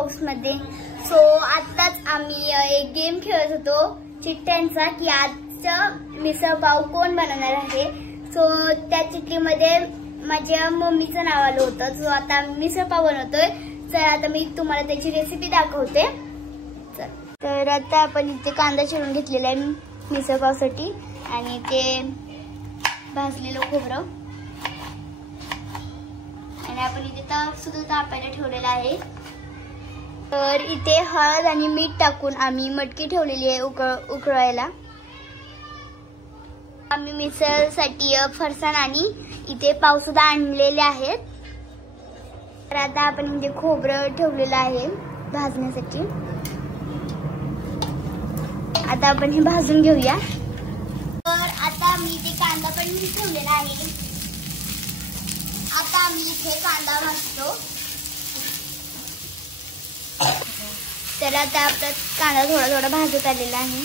Box मध्ये। So आताच आम्ही एक गेम खेळत होतो चिट्ट्यांचा की आजचं मिसळ पाव कोण बनवणार आहे। सो त्या चिठ्ठीमध्ये माझ्या मम्मीचं नाव आलं होतं। सो आता मिसळ पाव बनवतोय। तर आता मी तुम्हाला त्याची रेसिपी दाखवते। तर आता आपण इथे कांदा चिरून घेतलेला आहे मिसळ पावसाठी आणि ते भाजलेलं खोबरं आणि आपण इथे ताप सुद्धा तापायला ठेवलेला आहे। तर इथे हळद आणि मीठ टाकून आम्ही मटकी ठेवलेली आहे उकळायला। आम्ही मिसळसाठी फरसाण आणि इथे पाव सुद्धा आणलेले आहेत। तर आता आपण इथे खोबरं ठेवलेलं आहे भाजण्यासाठी। आता आपण हे भाजून घेऊया। तर आता मी इथे कांदा पण ठेवलेला आहे। आता आम्ही इथे कांदा भाजतो। तर आता आपला कांदा थोडा थोडा भाजत आलेला आहे।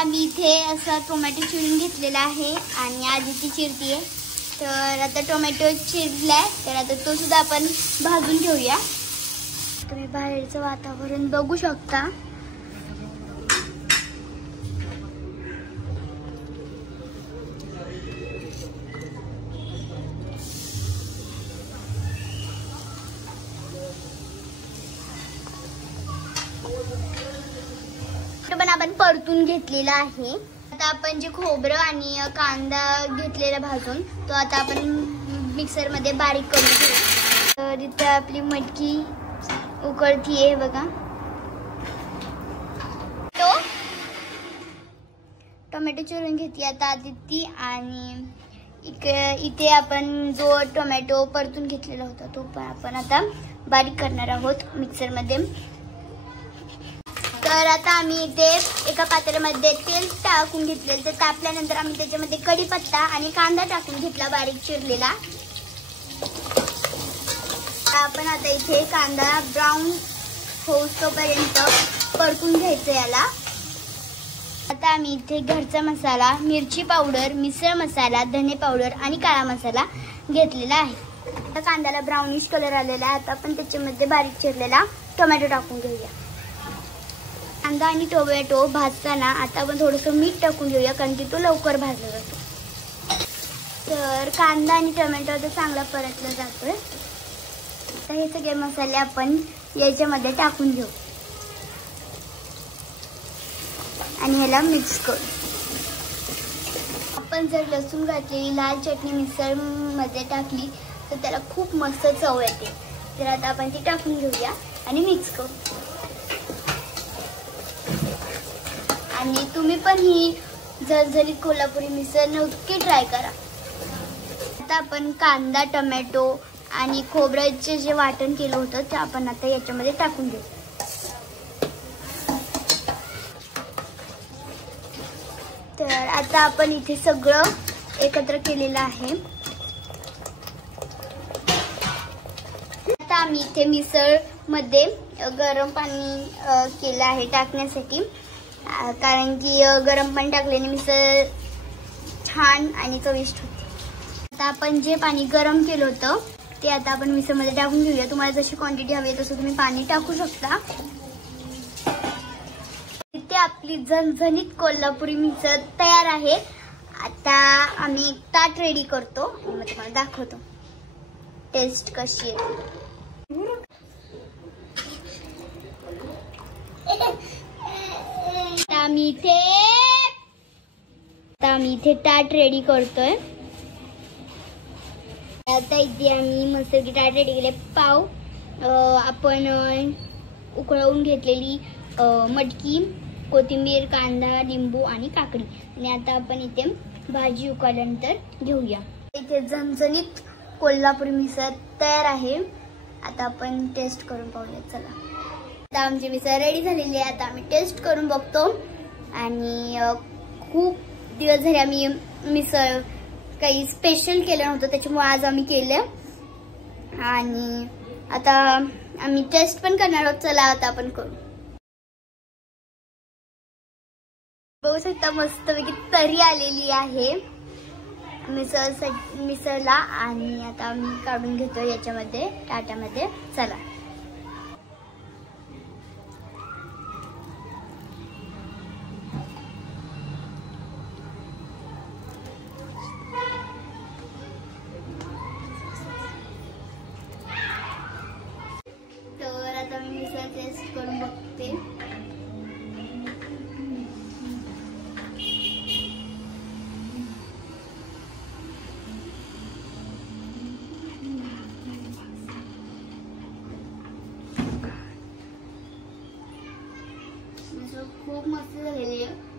आम्ही इथे असं टोमॅटो चिरून घेतलेला आहे आणि आधी ती चिरतीये। तर आता टोमॅटो चिरलाय तर आता तो सुद्धा आपण भाजून घेऊया। तुम्ही बाहेरचं वातावरण बघू शकता। पण आपण परतून घेतलेला आहे। आता आपण जे खोबरं आणि कांदा घेतलेला भाजून तो आता आपण मिक्सर मध्ये बारीक करून घेऊ। तर इथे आपली मटकी उकळतीये बघा। टोमॅटो चिरून घेतली आता आदिती आणि इथे आपण जो टोमॅटो परतून घेतलेला होता तो पण आपण आता बारीक करणार आहोत मिक्सर मध्ये। तर आता आम्ही इथे एका पातेल्यामध्ये तेल टाकून घेतलेलं। तर तापल्यानंतर आम्ही त्याच्यामध्ये कढीपत्ता आणि कांदा टाकून घेतला बारीक चिरलेला। आपण आता इथे कांदा ब्राऊन होईपर्यंत परतून घ्यायचं याला। आता आम्ही इथे घरचा मसाला, मिरची पावडर, मिसळ मसाला, धने पावडर आणि काळा मसाला घेतलेला आहे। आता कांद्याला ब्राउनिश कलर आलेला आहे। आता आपण त्याच्यामध्ये बारीक चिरलेला टोमॅटो टाकून घेऊया। कांदा आणि टोमॅटो भाजताना आता आपण थोडंसं मीठ टाकून घेऊया कारण की तो लवकर भाजला जातो। तर कांदा आणि टोमॅटो आता चांगला परतला जातोय। आता हे सगळे मसाले आपण याच्यामध्ये टाकून घेऊ आणि ह्याला मिक्स करू। आपण जर लसूण घातलेली लाल चटणी मिसळ मध्ये टाकली तर त्याला खूप मस्त चव येते। तर आता आपण ती टाकून घेऊया आणि मिक्स करू। आणि तुम्ही पण ही झणझणीत कोल्हापुरी मिसळ नक्की ट्राय करा। आता आपण कांदा, टोमॅटो आणि खोबऱ्याचे जे वाटण केलं होतं ते आपण आता याच्यामध्ये टाकून घेऊ। तर आता आपण इथे सगळं एकत्र केलेलं आहे। आता आम्ही इथे मिसळ मध्ये गरम पाणी केलं आहे टाकण्यासाठी कारण की गरम पाणी टाकल्याने मिसळ छान आणि चविष्ट होते। आता आपण जे पाणी गरम केलं होतं ते आता आपण मिसळ मध्ये टाकून घेऊया। तुम्हाला जशी क्वांटिटी हवी तसं तुम्ही पाणी टाकू शकता। इथे आपली झणझणीत कोल्हापुरी मिसळ तयार आहे। आता आम्ही एक ताट रेडी करतो आणि मग तुम्हाला दाखवतो टेस्ट कशी आहे। आम्ही इथे ताट रेडी करतोय। आता इथे आम्ही मस्त ताट रेडी केले। पाव आपण उकळवून घेतलेली मटकी, कोथिंबीर, कांदा, लिंबू आणि काकडी आणि आता आपण इथे भाजी उकळल्यानंतर घेऊया। इथे झणझणीत कोल्हापुरी मिसळ तयार आहे। आता आपण टेस्ट करून पाहूया। चला आता आमची मिसळ रेडी झालेली आहे। आता आम्ही टेस्ट करून बघतो आणि खूप दिवस झाले आम्ही मिसळ काही स्पेशल केलं नव्हतं त्याच्यामुळे आज आम्ही केलं आणि आता आम्ही टेस्ट पण करणार आहोत। चला आता आपण करू। बघू शकता मस्तपैकी तरी आलेली आहे मिसळला. आणि आता मी काढून घेतो याच्यामध्ये ताटामध्ये. चला तर आता मी मिसळ टेस्ट करून बघते. खूप मस्त झालेली आहे.